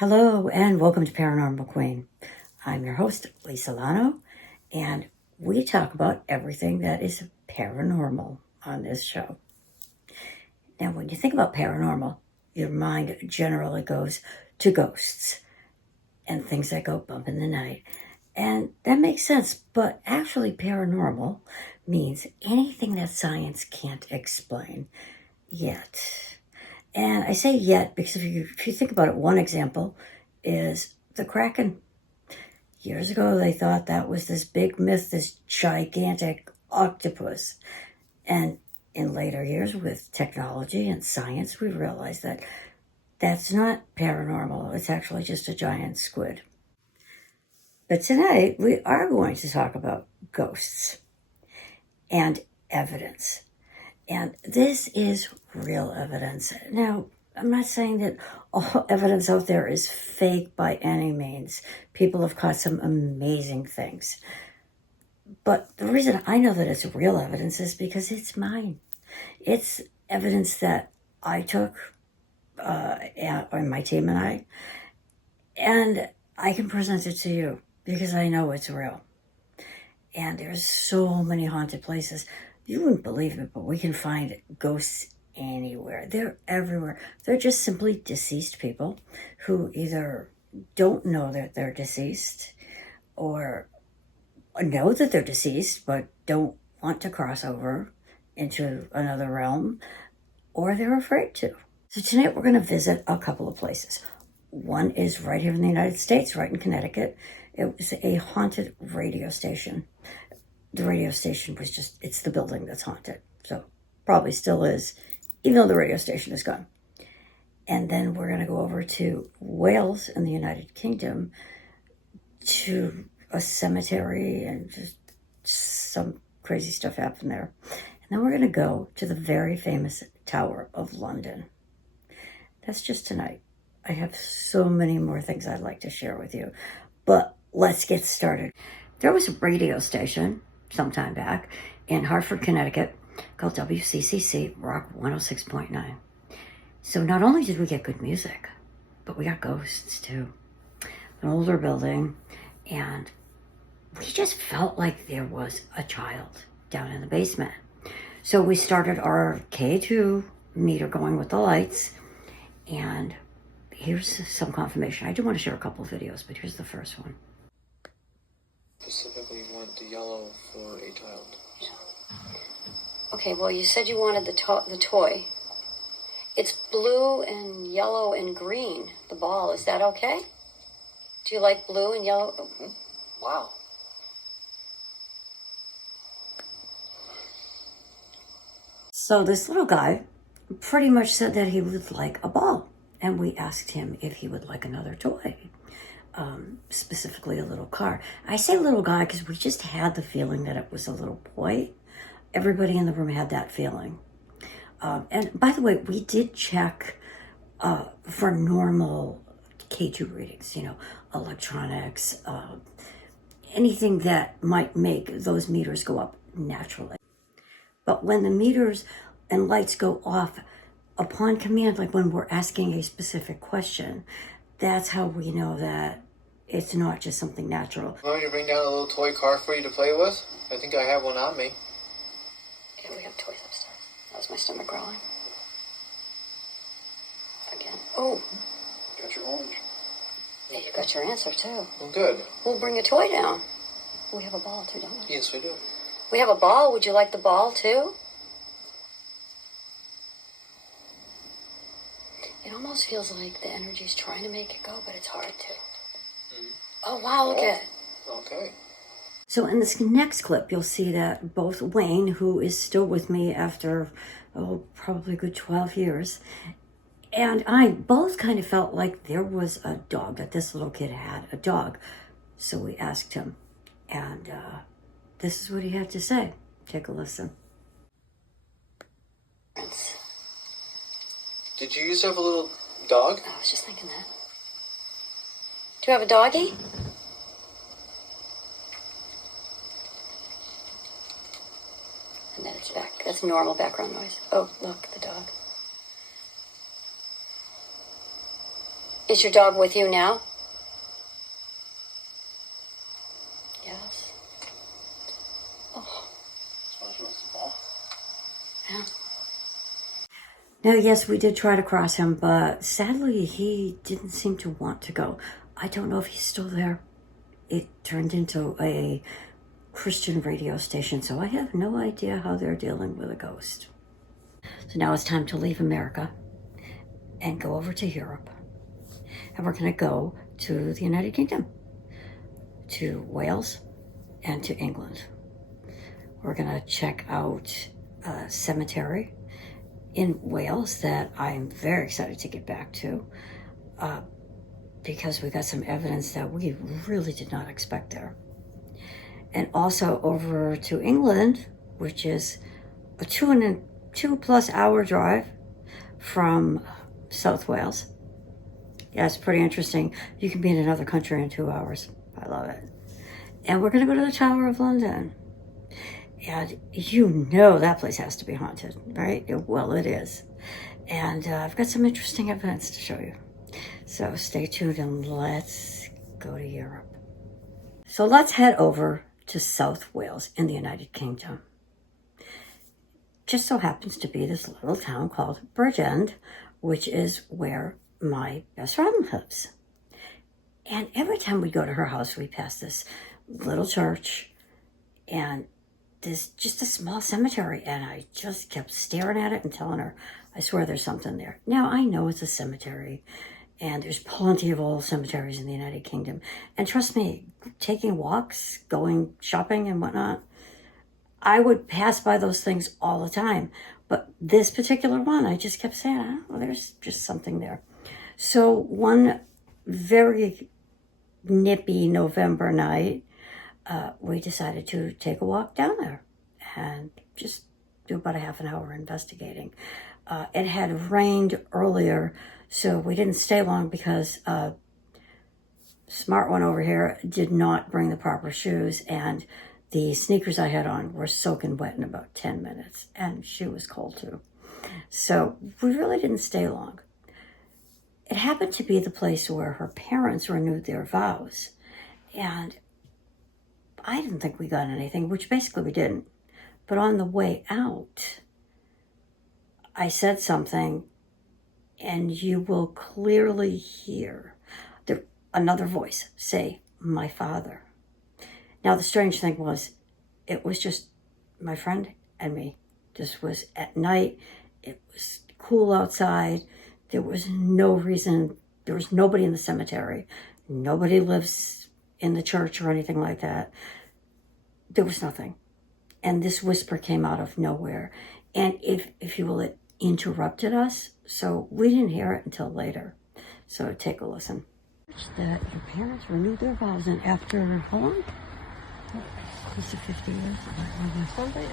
Hello and welcome to Paranormal Queen. I'm your host, Lisa Lano, and we talk about everything that is paranormal on this show. Now, when you think about paranormal, your mind generally goes to ghosts and things that go bump in the night. And that makes sense, but actually paranormal means anything that science can't explain yet. And I say yet because if you think about it, one example is the Kraken. Years ago, they thought that was this big myth, this gigantic octopus. And in later years, with technology and science, we realized that that's not paranormal. It's actually just a giant squid. But tonight, we are going to talk about ghosts and evidence. And this is real evidence. Now, I'm not saying that all evidence out there is fake by any means. People have caught some amazing things. But the reason I know that it's real evidence is because it's mine. It's evidence that I took, and my team and I can present it to you because I know it's real. And there's so many haunted places. You wouldn't believe it, but we can find ghosts anywhere. They're everywhere. They're just simply deceased people who either don't know that they're deceased or know that they're deceased but don't want to cross over into another realm, or they're afraid to. So tonight we're going to visit a couple of places. One is right here in the United States, right in Connecticut. It was a haunted radio station. The radio station was it's the building that's haunted. So probably still is, even though the radio station is gone. And then we're going to go over to Wales in the United Kingdom to a cemetery, and just some crazy stuff happened there. And then we're going to go to the very famous Tower of London. That's just tonight. I have so many more things I'd like to share with you, but let's get started. There was a radio station sometime back in Hartford, Connecticut called WCCC Rock 106.9. So not only did we get good music, but we got ghosts too. An older building, and we just felt like there was a child down in the basement. So we started our K2 meter going with the lights, and here's some confirmation. I do want to share a couple of videos, but here's the first one. Specifically want the yellow for a child. Okay, well, you said you wanted the toy. It's blue and yellow and green, the ball. Is that okay? Do you like blue and yellow? Mm-hmm. Wow. So this little guy pretty much said that he would like a ball. And we asked him if he would like another toy, specifically a little car. I say little guy because we just had the feeling that it was a little boy. Everybody in the room had that feeling. And by the way, we did check for normal K2 readings, electronics, anything that might make those meters go up naturally. But when the meters and lights go off upon command, like when we're asking a specific question, that's how we know that it's not just something natural. Want me to bring down a little toy car for you to play with? I think I have one on me. Yeah, we have toys upstairs. That was my stomach growling. Again. Oh. Got your orange. Yeah, you got your answer, too. Well, good. We'll bring a toy down. We have a ball, too, don't we? Yes, we do. We have a ball. Would you like the ball, too? It almost feels like the energy's trying to make it go, but it's hard to. Mm-hmm. Oh, wow, look at it. Okay. So in this next clip, you'll see that both Wayne, who is still with me after, probably a good 12 years, and I both kind of felt like there was a dog, that this little kid had a dog. So we asked him, and this is what he had to say. Take a listen. Did you used to have a little dog? I was just thinking that. Do you have a doggy? And then it's back. That's normal background noise. Oh, look, the dog. Is your dog with you now? Yes. Oh. Yeah. Now, yes, we did try to cross him, but sadly, he didn't seem to want to go. I don't know if he's still there. It turned into a Christian radio station, so I have no idea how they're dealing with a ghost. So now it's time to leave America and go over to Europe. And we're going to go to the United Kingdom, to Wales, and to England. We're going to check out a cemetery in Wales that I'm very excited to get back to because we got some evidence that we really did not expect there. And also over to England, which is a 2+ hour drive from South Wales. Yeah, it's pretty interesting. You can be in another country in 2 hours. I love it. And we're going to go to the Tower of London. And you know that place has to be haunted, right? Well, it is. And I've got some interesting evidence to show you. So stay tuned and let's go to Europe. So let's head over to South Wales in the United Kingdom. Just so happens to be this little town called Bridgend, which is where my best friend lives. And every time we go to her house, we pass this little church and there's just a small cemetery, and I just kept staring at it and telling her, I swear there's something there. Now, I know it's a cemetery, and there's plenty of old cemeteries in the United Kingdom. And trust me, taking walks, going shopping and whatnot, I would pass by those things all the time. But this particular one, I just kept saying, oh, there's just something there. So one very nippy November night, we decided to take a walk down there and just do about a half an hour investigating. It had rained earlier, so we didn't stay long because smart one over here did not bring the proper shoes, and the sneakers I had on were soaking wet in about 10 minutes, and she was cold too. So we really didn't stay long. It happened to be the place where her parents renewed their vows, and I didn't think we got anything, which basically we didn't. But on the way out, I said something, and you will clearly hear another voice say, my father. Now, the strange thing was, it was just my friend and me. This was at night. It was cool outside. There was no reason. There was nobody in the cemetery. Nobody lives in the church or anything like that. There was nothing. And this whisper came out of nowhere. And if you will, it interrupted us. So we didn't hear it until later. So take a listen. That your parents renewed their vows, and after how long? Close to 50 years. Something.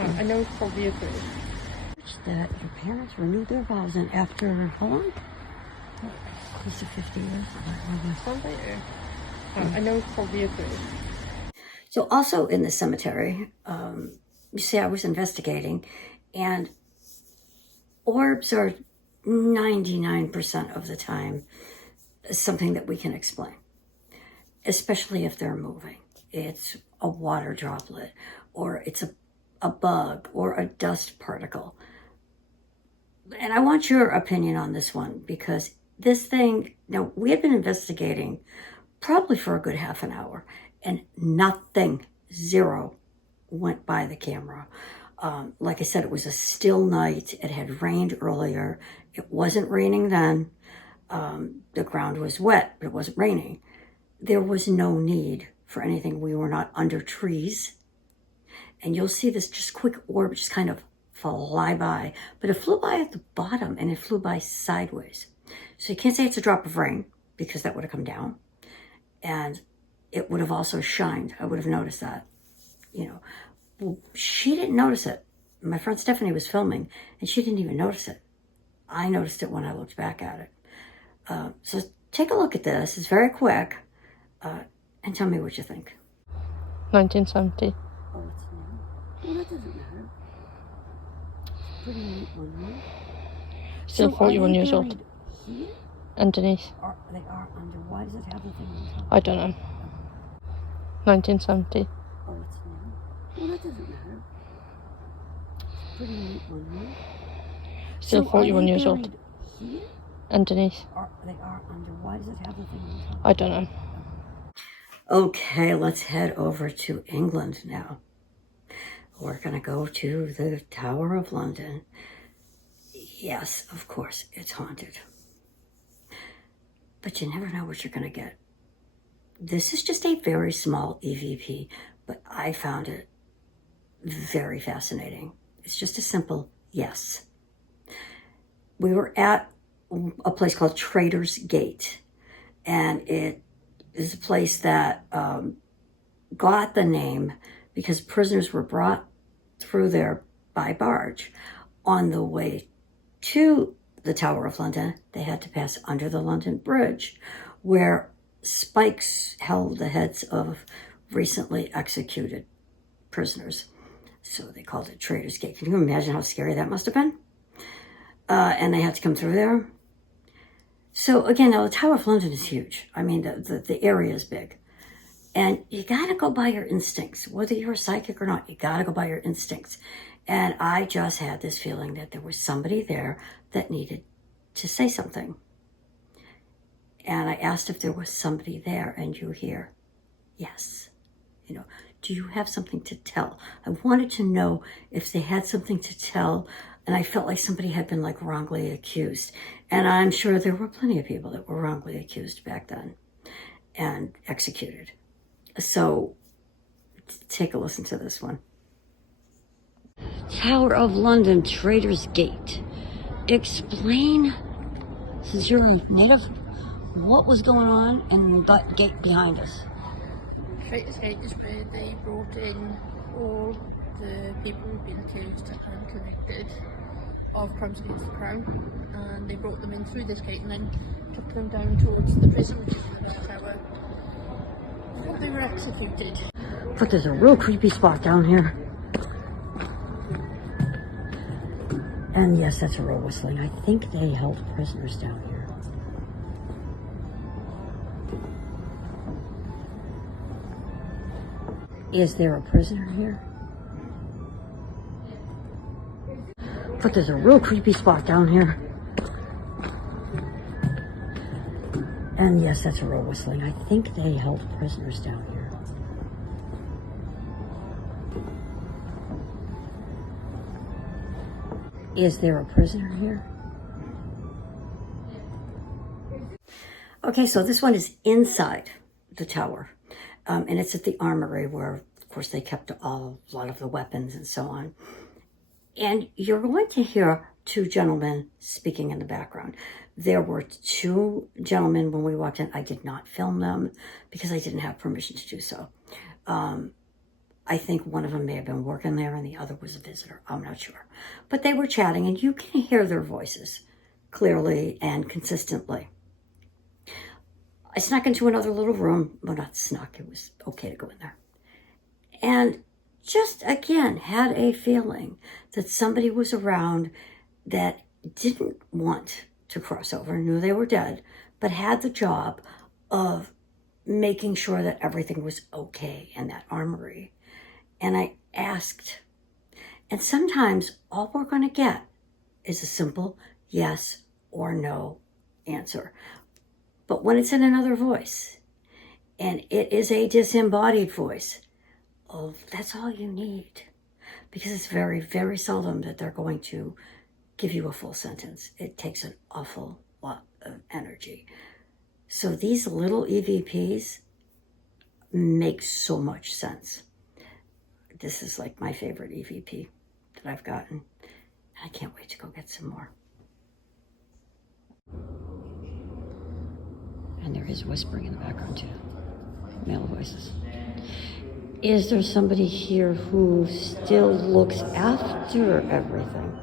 I know it's called Beatrice. That your parents renewed their vows, and after how long? Close to 50 years. Something. I know it's called Beatrice. So also in the cemetery, you see, I was investigating, and orbs are 99% of the time something that we can explain, especially if they're moving. It's a water droplet, or it's a bug, or a dust particle. And I want your opinion on this one, because this thing, now we had been investigating probably for a good half an hour, and nothing, zero, went by the camera. Like I said, it was a still night. It had rained earlier. It wasn't raining then. The ground was wet, but it wasn't raining. There was no need for anything. We were not under trees. And you'll see this just quick orb just kind of fly by. But it flew by at the bottom, and it flew by sideways. So you can't say it's a drop of rain, because that would have come down. And it would have also shined. I would have noticed that, you know. Well, she didn't notice it. My friend Stephanie was filming, and she didn't even notice it. I noticed it when I looked back at it. So take a look at this. It's very quick. And tell me what you think. 1970. Oh, it's now. Well, that doesn't matter. It's pretty neat one, right? Still So 41 are they years old. buried here? underneath. They are under. Why does it have the thing on top? I don't know. 1970. Oh, it's new. Well, that doesn't matter. Pretty neat one, huh? Still So 41 are they years old. buried here? Underneath. They are under. Why does it have the thing on top? I don't know. Okay, let's head over to England now. We're going to go to the Tower of London. Yes, of course, it's haunted. But you never know what you're going to get. This is just a very small EVP, but I found it very fascinating. It's just a simple yes. We were at a place called Trader's Gate, and it is a place that got the name because prisoners were brought through there by barge. On the way to the Tower of London, they had to pass under the London Bridge, where spikes held the heads of recently executed prisoners. So they called it Trader's Gate. Can you imagine how scary that must have been? And they had to come through there. So again, now the Tower of London is huge. I mean, the area is big. And you gotta go by your instincts. Whether you're a psychic or not, you gotta go by your instincts. And I just had this feeling that there was somebody there that needed to say something. And I asked if there was somebody there, and you hear, yes. You know, do you have something to tell? I wanted to know if they had something to tell, and I felt like somebody had been like wrongly accused. And I'm sure there were plenty of people that were wrongly accused back then and executed. So take a listen to this one. Tower of London, Trader's Gate. Explain, since you're a native, what was going on in that gate behind us? Traitors' Gate is where they brought in all the people who've been accused and convicted of crimes against the crown, and they brought them in through this gate and then took them down towards the prison, which is in the tower, before they were executed. But there's a real creepy spot down here. And yes, that's a real whistling. I think they held prisoners down here. Is there a prisoner here? But there's a real creepy spot down here. And yes, that's a real whistling. I think they held prisoners down here. Is there a prisoner here? Okay, so this one is inside the tower. And it's at the armory where, of course, they kept a lot of the weapons and so on. And you're going to hear two gentlemen speaking in the background. There were two gentlemen when we walked in. I did not film them because I didn't have permission to do so. I think one of them may have been working there and the other was a visitor. I'm not sure. But they were chatting and you can hear their voices clearly and consistently. I snuck into another little room. Well, not snuck. It was okay to go in there. And just, again, had a feeling that somebody was around that didn't want to cross over, knew they were dead, but had the job of making sure that everything was okay in that armory. And I asked, and sometimes all we're going to get is a simple yes or no answer. But when it's in another voice, and it is a disembodied voice, oh, that's all you need. Because it's very, very seldom that they're going to give you a full sentence. It takes an awful lot of energy. So these little EVPs make so much sense. This is like my favorite EVP that I've gotten. I can't wait to go get some more. And there is whispering in the background too. Male voices. Is there somebody here who still looks after everything?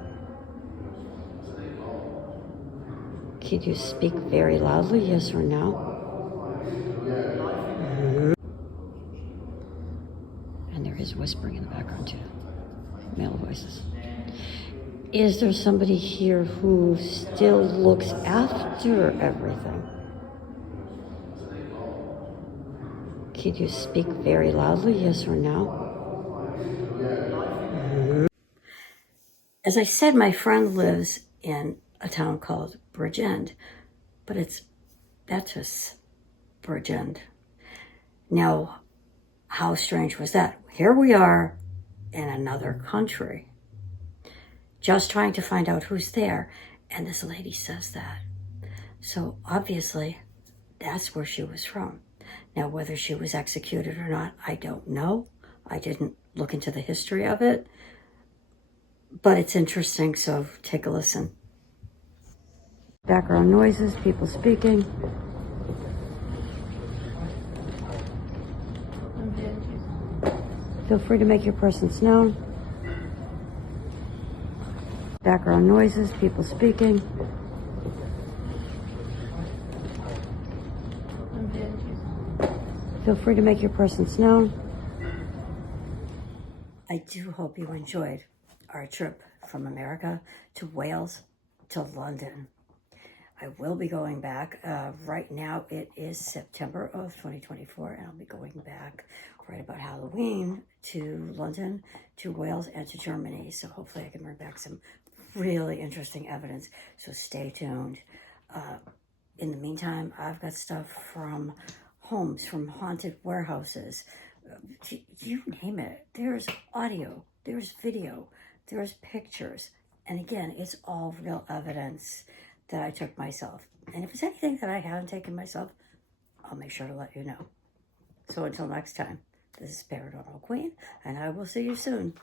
Can you speak very loudly, yes or no? Mm-hmm. And there is whispering in the background too. Male voices. Is there somebody here who still looks after everything? Can you speak very loudly, yes or no? As I said, my friend lives in a town called Bridgend, but it's Bettis Bridgend. Now, how strange was that? Here we are in another country, just trying to find out who's there, and this lady says that. So obviously, that's where she was from. Now, whether she was executed or not, I don't know. I didn't look into the history of it, but it's interesting, so take a listen. Background noises, people speaking. Feel free to make your presence known. Background noises, people speaking. Feel free to make your presence known. I do hope you enjoyed our trip from America to Wales to London. I will be going back. Right now it is September of 2024, and I'll be going back right about Halloween to London, to Wales, and to Germany. So hopefully I can bring back some really interesting evidence. So stay tuned. In the meantime, I've got stuff from homes, from haunted warehouses. You name it. There's audio, there's video, there's pictures. And again, it's all real evidence that I took myself. And if it's anything that I haven't taken myself, I'll make sure to let you know. So until next time, this is Paranormal Queen, and I will see you soon.